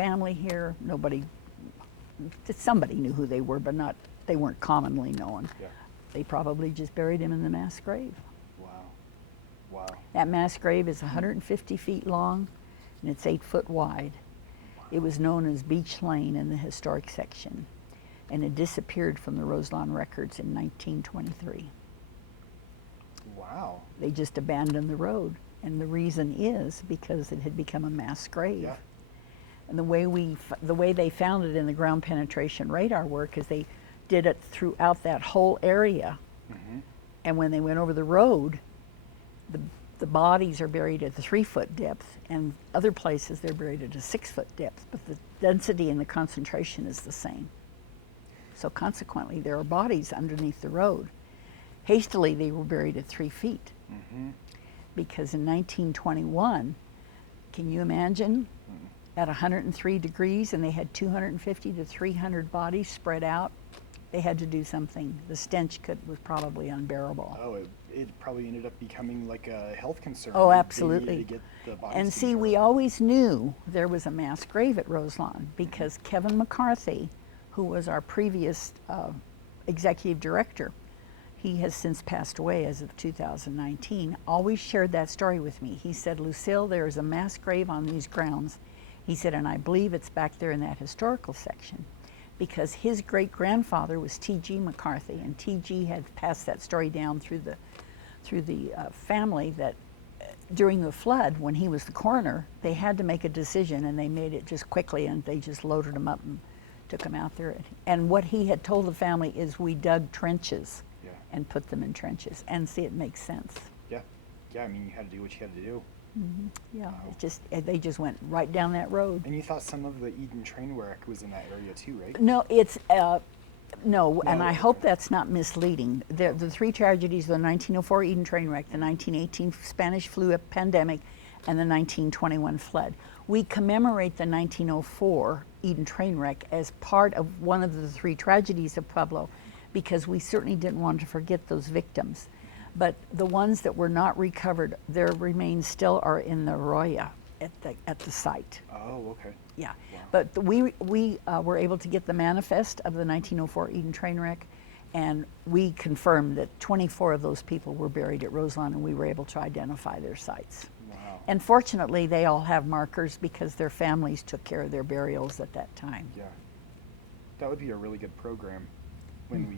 family here. Nobody, somebody knew who they were, but they weren't commonly known. Yeah. They probably just buried him in the mass grave. Wow. Wow. That mass grave is 150 feet long and it's 8 foot wide. It was known as Beach Lane in the historic section, and it disappeared from the Roselawn records in 1923. Wow. They just abandoned the road, and the reason is because it had become a mass grave. Yeah. And the way they found it in the ground penetration radar work is they did it throughout that whole area. Mm-hmm. And when they went over the road, the bodies are buried at the 3 foot depth, and other places they're buried at a 6 foot depth, but the density and the concentration is the same. So consequently, there are bodies underneath the road. Hastily, they were buried at 3 feet. Mm-hmm. Because in 1921, can you imagine, at 103 degrees, and they had 250 to 300 bodies spread out? They had to do something. The stench was probably unbearable. Oh, it probably ended up becoming like a health concern. Oh, They absolutely. needed to get the bodies And see, taken we care of. always knew there was a mass grave at Roselawn because Kevin McCarthy, who was our previous executive director, he has since passed away as of 2019, always shared that story with me. He said, Lucille, there is a mass grave on these grounds. He said, and I believe it's back there in that historical section, because his great-grandfather was T.G. McCarthy, and T.G. had passed that story down through the family that during the flood, when he was the coroner, they had to make a decision, and they made it just quickly, and they just loaded him up and took him out there. And what he had told the family is, we dug trenches and put them in trenches. And see, it makes sense. Yeah. Yeah, I mean, you had to do what you had to do. Mm-hmm. Yeah, Wow. they just went right down that road. And you thought some of the Eden train wreck was in that area too, right? No, it's no, and I okay. hope that's not misleading. The 3 tragedies: the 1904 Eden train wreck, the 1918 Spanish flu pandemic, and the 1921 flood. We commemorate the 1904 Eden train wreck as part of one of the 3 tragedies of Pueblo, because we certainly didn't want to forget those victims. But the ones that were not recovered, their remains still are in the Arroyo at the site. Oh, okay. Yeah, Wow. but we were able to get the manifest of the 1904 Eden train wreck, and we confirmed that 24 of those people were buried at Roselawn, and we were able to identify their sites. Wow. And fortunately, they all have markers because their families took care of their burials at that time. Yeah. That would be a really good program when we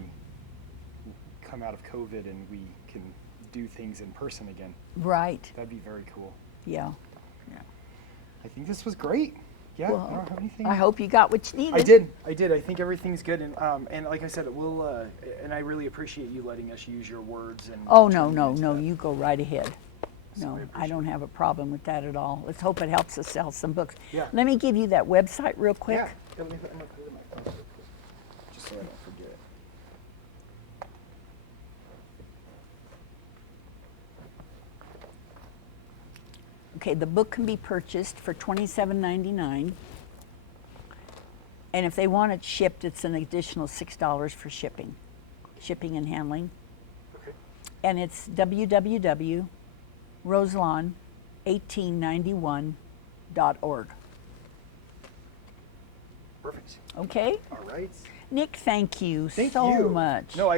come out of COVID and we can do things in person again. Right. That'd be very cool. Yeah. I think this was great. Yeah, Well, I don't have anything. I hope you got what you needed. I did. I think everything's good, and like I said, we'll. And I really appreciate you letting us use your words and. Oh, no, turning no, into no, that. you go right ahead. So No, I I appreciate don't have a problem with that at all. Let's hope it helps us sell some books. Yeah. Let me give you that website real quick. Yeah. I'm gonna put it in my phone real quick, just so I don't forget it. Okay, the book can be purchased for $27.99. And if they want it shipped, it's an additional $6 for shipping and handling. Okay. And it's www.roselawn1891.org. Perfect. Okay? All right. Nick, thank you Thank so you. much. No, I